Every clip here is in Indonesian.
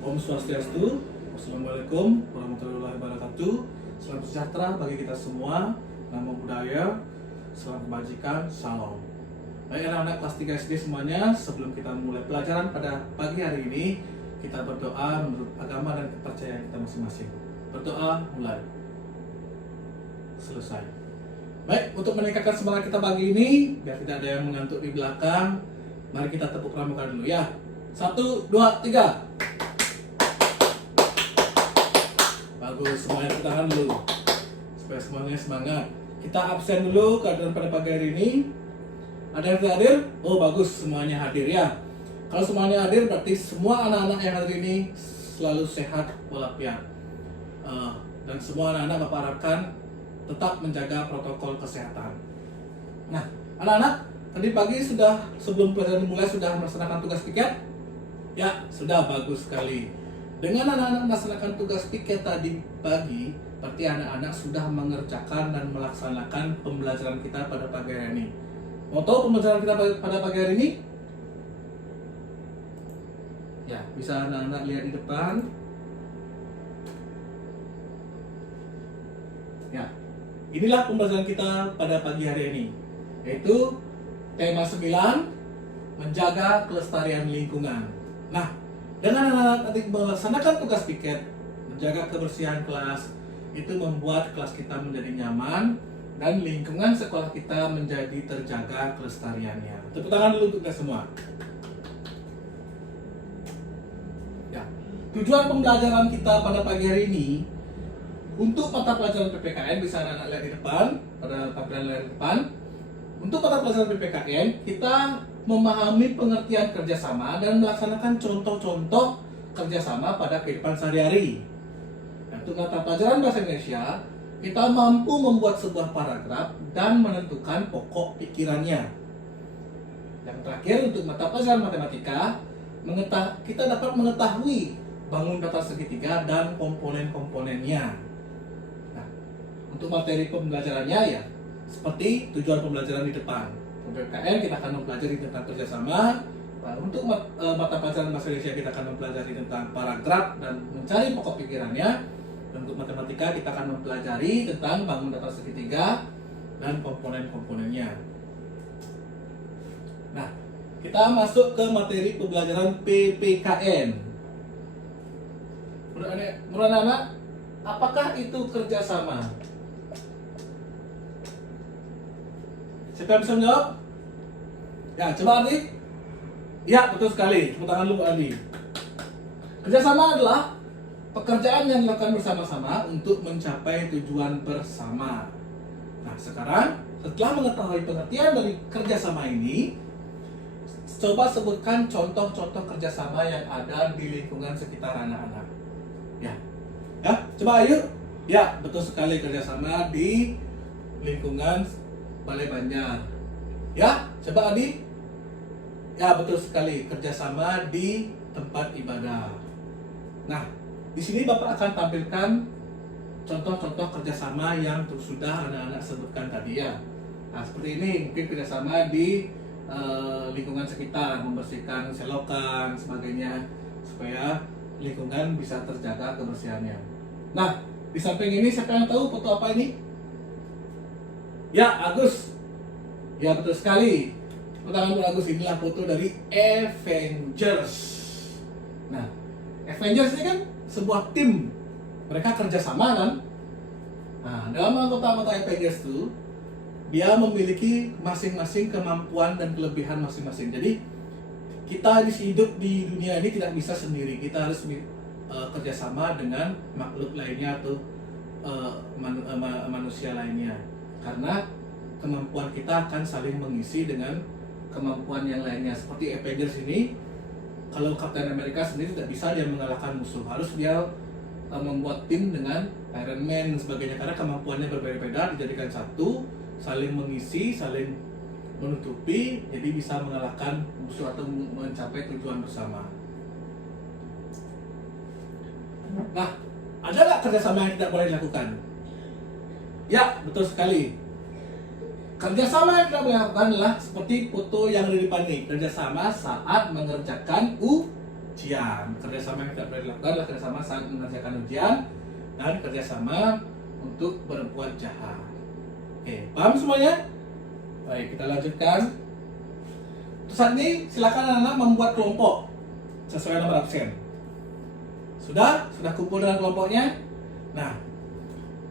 Om Swastiastu, Assalamualaikum warahmatullahi wabarakatuh. Salam sejahtera bagi kita semua. Namo Buddhaya, salam kebajikan, salam. Baik anak-anak kelas 3 SD semuanya, sebelum kita mulai pelajaran pada pagi hari ini, kita berdoa menurut agama dan kepercayaan kita masing-masing. Berdoa mulai. Selesai. Baik, untuk meningkatkan semangat kita pagi ini, biar tidak ada yang mengantuk di belakang, mari kita tepuk pramuka dulu ya. 1, 2, 3. Bagus, semuanya tepuk tangan dulu supaya semuanya semangat. Kita absen dulu keadaan pada pagi hari ini. Ada yang tidak hadir? Oh bagus, semuanya hadir ya. Kalau semuanya hadir berarti semua anak-anak yang hadir ini selalu sehat walafiat. Dan semua anak-anak Bapak harapkan tetap menjaga protokol kesehatan. Nah, anak-anak tadi pagi sudah sebelum pelajaran dimulai sudah melaksanakan tugas piket? Ya, sudah, bagus sekali. Dengan anak-anak melaksanakan tugas piket tadi pagi, berarti anak-anak sudah mengerjakan dan melaksanakan pembelajaran kita pada pagi hari ini. Mau tahu pembelajaran kita pada pagi hari ini? Ya, bisa anak-anak lihat di depan. Ya, inilah pembelajaran kita pada pagi hari ini, yaitu tema 9, menjaga kelestarian lingkungan. Nah, dengan anak-anak nanti melaksanakan tugas piket, menjaga kebersihan kelas, itu membuat kelas kita menjadi nyaman dan lingkungan sekolah kita menjadi terjaga kelestariannya. Tepuk tangan dulu untuk kita semua. Ya, tujuan pembelajaran kita pada pagi hari ini untuk mata pelajaran PPKN, bisa anak-anak lihat di depan pada tampilan layar depan. Untuk mata pelajaran PPKN, kita memahami pengertian kerjasama dan melaksanakan contoh-contoh kerjasama pada kehidupan sehari-hari. Untuk mata pelajaran bahasa Indonesia, kita mampu membuat sebuah paragraf dan menentukan pokok pikirannya. Yang terakhir, untuk mata pelajaran matematika, kita dapat mengetahui bangun datar segitiga dan komponen-komponennya. Nah, untuk materi pembelajarannya ya seperti tujuan pembelajaran di depan. PPKN kita akan mempelajari tentang kerjasama. Nah, untuk mata pelajaran bahasa Indonesia kita akan mempelajari tentang paragraf dan mencari pokok pikirannya. Dan untuk matematika kita akan mempelajari tentang bangun datar segitiga dan komponen-komponennya. Nah, kita masuk ke materi pembelajaran PPKN. Menurut anak-anak, apakah itu kerjasama? Siapa yang bisa menjawab? Ya, coba Andi. Ya, betul sekali. Tepuk tangan dulu Andi. Kerjasama adalah pekerjaan yang dilakukan bersama-sama untuk mencapai tujuan bersama. Nah, sekarang setelah mengetahui pengertian dari kerjasama ini, coba sebutkan contoh-contoh kerjasama yang ada di lingkungan sekitar anak-anak. Ya, coba ayo. Ya, betul sekali, kerjasama di lingkungan Balai Banjar. Ya, coba Adi. Ya, betul sekali, kerjasama di tempat ibadah. Nah, di sini Bapak akan tampilkan contoh-contoh kerjasama yang sudah anak-anak sebutkan tadi ya. Nah, seperti ini mungkin kerjasama di lingkungan sekitar, membersihkan selokan, sebagainya, supaya lingkungan bisa terjaga kebersihannya. Nah, di samping ini siapa yang tahu foto apa ini? Ya, Agus. Ya, betul sekali. Pertama Agus, inilah foto dari Avengers. Nah, Avengers ini kan sebuah tim. Mereka kerjasama kan? Nah, dalam anggota-anggota Avengers itu, dia memiliki masing-masing kemampuan dan kelebihan masing-masing. Jadi, kita hidup di dunia ini tidak bisa sendiri. Kita harus kerjasama dengan makhluk lainnya atau manusia lainnya. Karena kemampuan kita akan saling mengisi dengan kemampuan yang lainnya. Seperti Avengers ini, kalau Captain America sendiri tidak bisa dia mengalahkan musuh, harus dia membuat tim dengan Iron Man dan sebagainya, karena kemampuannya berbeda-beda, dijadikan satu, saling mengisi, saling menutupi, jadi bisa mengalahkan musuh atau mencapai tujuan bersama. Nah, ada nggak kerjasama yang tidak boleh dilakukan? Ya, betul sekali. Kerjasama yang kita lakukan adalah seperti foto yang ada di depan ini. Kerjasama saat mengerjakan ujian. ujian. Kerjasama yang tidak boleh dilakukan adalah kerjasama saat mengerjakan ujian dan kerjasama untuk berbuat jahat. Oke, paham semuanya? Baik, kita lanjutkan. Untuk saat ini silakan anak-anak membuat kelompok sesuai nomor absen. Sudah kumpul dengan kelompoknya. Nah,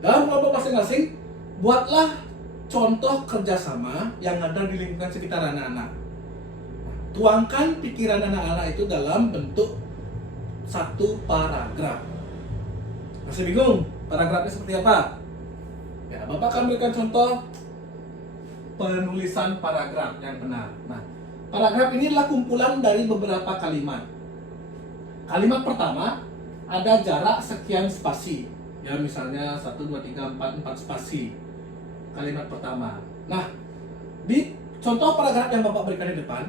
dalam kelompok masing-masing buatlah contoh kerjasama yang ada di lingkungan sekitar anak-anak. Tuangkan pikiran anak-anak itu dalam bentuk satu paragraf. Masih bingung paragrafnya seperti apa? Ya, Bapak akan berikan contoh penulisan paragraf yang benar. Nah, paragraf ini adalah kumpulan dari beberapa kalimat. Kalimat pertama ada jarak sekian spasi. Ya, misalnya 1, 2, 3, 4 spasi. Kalimat pertama. Nah, di contoh paragraf yang Bapak berikan di depan,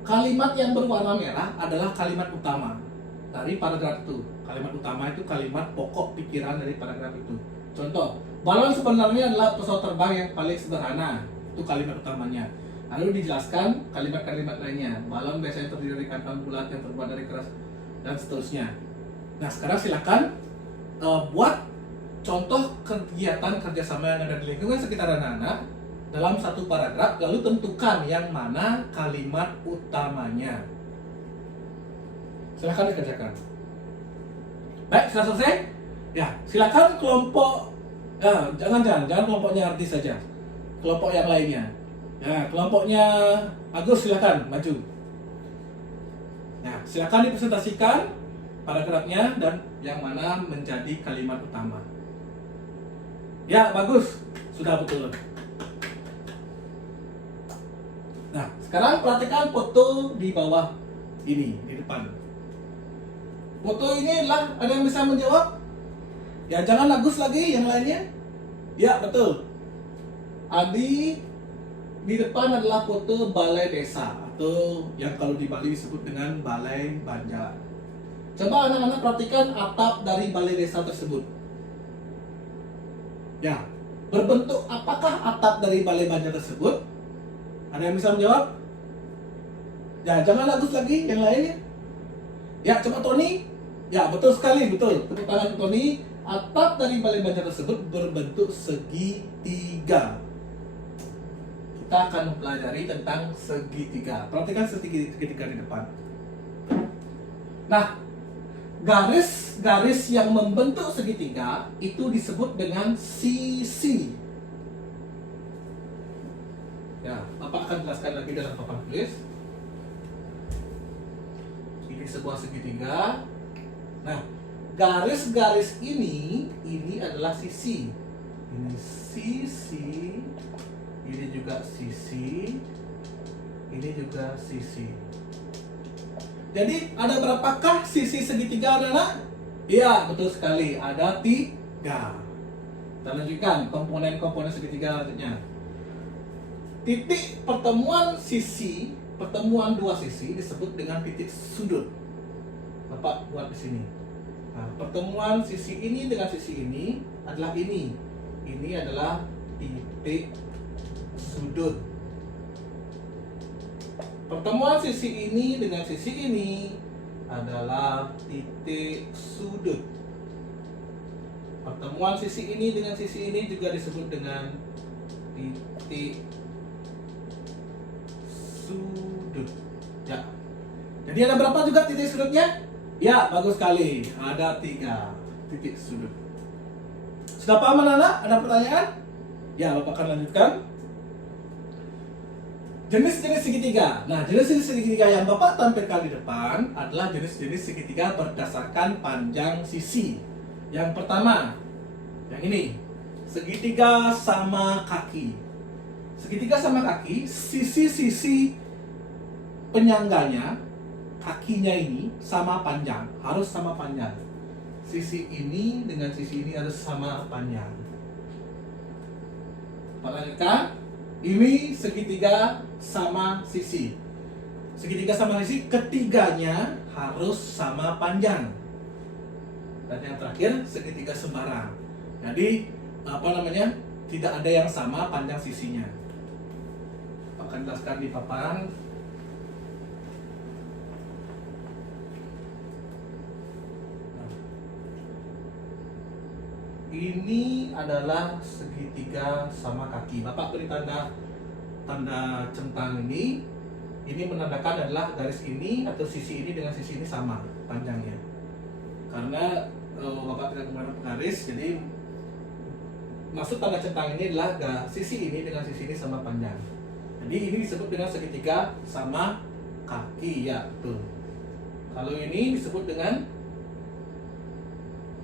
kalimat yang berwarna merah adalah kalimat utama dari paragraf itu. Kalimat utama itu kalimat pokok pikiran dari paragraf itu. Contoh, balon sebenarnya adalah pesawat terbang yang paling sederhana. Itu kalimat utamanya. Lalu dijelaskan kalimat-kalimat lainnya. Balon biasanya terdiri dari kantong bulat yang terbuat dari keras dan seterusnya. Nah, sekarang silakan buat contoh kegiatan kerjasama yang ada di lingkungan sekitar anak-anak dalam satu paragraf, lalu tentukan yang mana kalimat utamanya. Silakan dikerjakan. Baik, sudah selesai? Ya, silakan kelompok, jangan kelompoknya artis saja. Kelompok yang lainnya. Ya, kelompoknya Agus silakan maju. Nah, silakan dipresentasikan paragrafnya dan yang mana menjadi kalimat utama. Ya, bagus. Sudah betul. Nah, sekarang perhatikan foto di bawah ini, di depan. Foto ini adalah, ada yang bisa menjawab? Ya, jangan Agus lagi, yang lainnya. Ya, betul. Adi, di depan adalah foto balai desa, atau yang kalau di Bali disebut dengan balai banjar. Coba anak-anak perhatikan atap dari balai desa tersebut. Ya, berbentuk apakah atap dari balai banjar tersebut? Ada yang bisa menjawab? Ya, jangan Agus lagi, yang lainnya. Ya, coba Tony. Ya, betul sekali, betul. Tepuk tangan Tony. Atap dari balai banjar tersebut berbentuk segitiga. Kita akan mempelajari tentang segitiga. Perhatikan segitiga di depan. Nah, garis-garis yang membentuk segitiga itu disebut dengan sisi. Ya, Bapak akan jelaskan lagi dalam papan tulis. Ini sebuah segitiga. Nah, garis-garis ini adalah sisi. Ini sisi, ini juga sisi, ini juga sisi. Jadi ada berapakah sisi segitiga, anak-anak? Iya, betul sekali. Ada 3. Kita lanjutkan komponen-komponen segitiga selanjutnya. Titik pertemuan sisi, pertemuan dua sisi disebut dengan titik sudut. Bapak buat di sini. Nah, pertemuan sisi ini dengan sisi ini adalah ini. Ini adalah titik sudut. Pertemuan sisi ini dengan sisi ini adalah titik sudut. Pertemuan sisi ini dengan sisi ini juga disebut dengan titik sudut. Ya. Jadi ada berapa juga titik sudutnya? Ya, bagus sekali. Ada 3 titik sudut. Sudah paham, anak-anak? Ada pertanyaan? Ya, Bapak akan lanjutkan. Jenis-jenis segitiga. Nah, jenis-jenis segitiga yang Bapak tampilkan di depan adalah jenis-jenis segitiga berdasarkan panjang sisi. Yang pertama, yang ini, segitiga sama kaki. Segitiga sama kaki, sisi-sisi penyangganya, kakinya ini sama panjang, harus sama panjang. Sisi ini dengan sisi ini harus sama panjang. Lanjutkan. Ini segitiga sama sisi. Segitiga sama sisi, ketiganya harus sama panjang. Dan yang terakhir, segitiga sembarang. Jadi, tidak ada yang sama panjang sisinya. Akan jelaskan di papan. ini adalah segitiga sama kaki. Bapak beri tanda centang ini menandakan adalah garis ini atau sisi ini dengan sisi ini sama panjangnya. Karena Bapak tidak menggunakan penggaris, jadi maksud tanda centang ini adalah sisi ini dengan sisi ini sama panjang. Jadi ini disebut dengan segitiga sama kaki, ya betul. Kalau ini disebut dengan,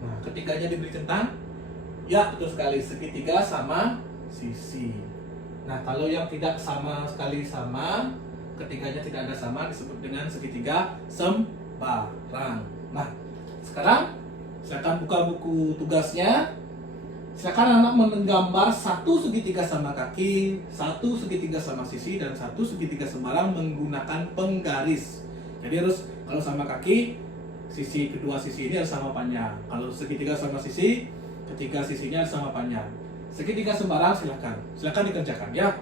nah ketiganya diberi centang, ya betul sekali, segitiga sama sisi. Nah kalau yang tidak sama sekali sama, ketiganya tidak ada sama, disebut dengan segitiga sembarang. Nah sekarang silakan buka buku tugasnya. Silakan anak menggambar satu segitiga sama kaki, satu segitiga sama sisi, dan satu segitiga sembarang menggunakan penggaris. Jadi harus, kalau sama kaki, kedua sisi ini harus sama panjang. Kalau segitiga sama sisi, ketiga sisinya harus sama panjang. Segitiga sembarang silakan dikerjakan ya.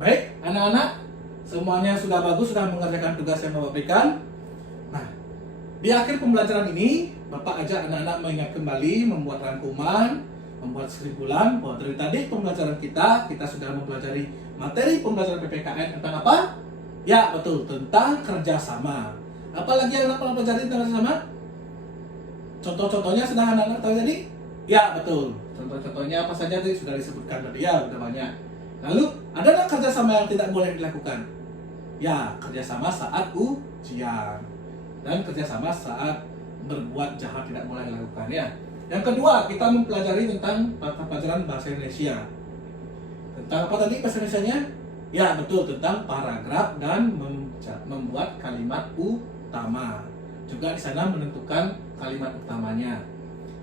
Baik, anak-anak, semuanya sudah bagus, sudah mengerjakan tugas yang Bapak berikan. Nah, di akhir pembelajaran ini, Bapak ajak anak-anak mengingat kembali, membuat rangkuman, membuat kesimpulan bahwa dari tadi pembelajaran kita sudah mempelajari materi pembelajaran PPKN tentang apa? Ya, betul, tentang kerjasama. Apalagi yang anak pelajari tentang kerjasama? Contoh-contohnya sudah anak-anak tahu tadi? Ya, betul. Contoh-contohnya apa saja tadi sudah disebutkan tadi ya, sudah banyak. Lalu, adakah kerjasama yang tidak boleh dilakukan? Ya, kerjasama saat ujian dan kerjasama saat berbuat jahat tidak boleh dilakukan ya. Yang kedua, kita mempelajari tentang pelajaran bahasa Indonesia. Tentang apa tadi bahasa Indonesianya? Ya, betul, tentang paragraf dan membuat kalimat utama. Juga di sana menentukan kalimat utamanya.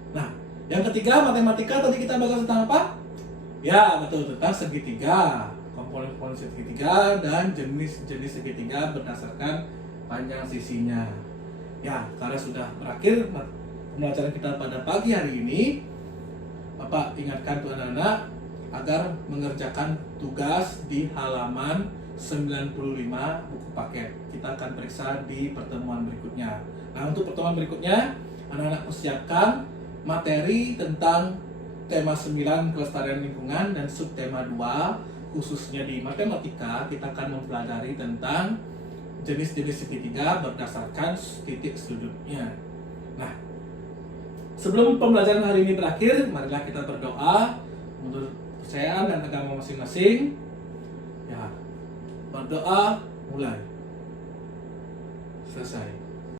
Nah, yang ketiga, matematika tadi kita bahas tentang apa? Ya, betul, tentang segitiga, komponen-komponen segitiga dan jenis-jenis segitiga berdasarkan panjang sisinya. Ya, karena sudah berakhir pembelajaran kita pada pagi hari ini, Bapak ingatkan tuh anak-anak agar mengerjakan tugas di halaman 95 buku paket. Kita akan periksa di pertemuan berikutnya. Nah, untuk pertemuan berikutnya, anak-anak persiapkan materi tentang tema 9 kelestarian lingkungan dan subtema 2, khususnya di matematika kita akan mempelajari tentang jenis-jenis segitiga berdasarkan titik sudutnya. Nah, sebelum pembelajaran hari ini berakhir, marilah kita berdoa menurut kepercayaan dan agama masing-masing. Ya, berdoa mulai. Selesai.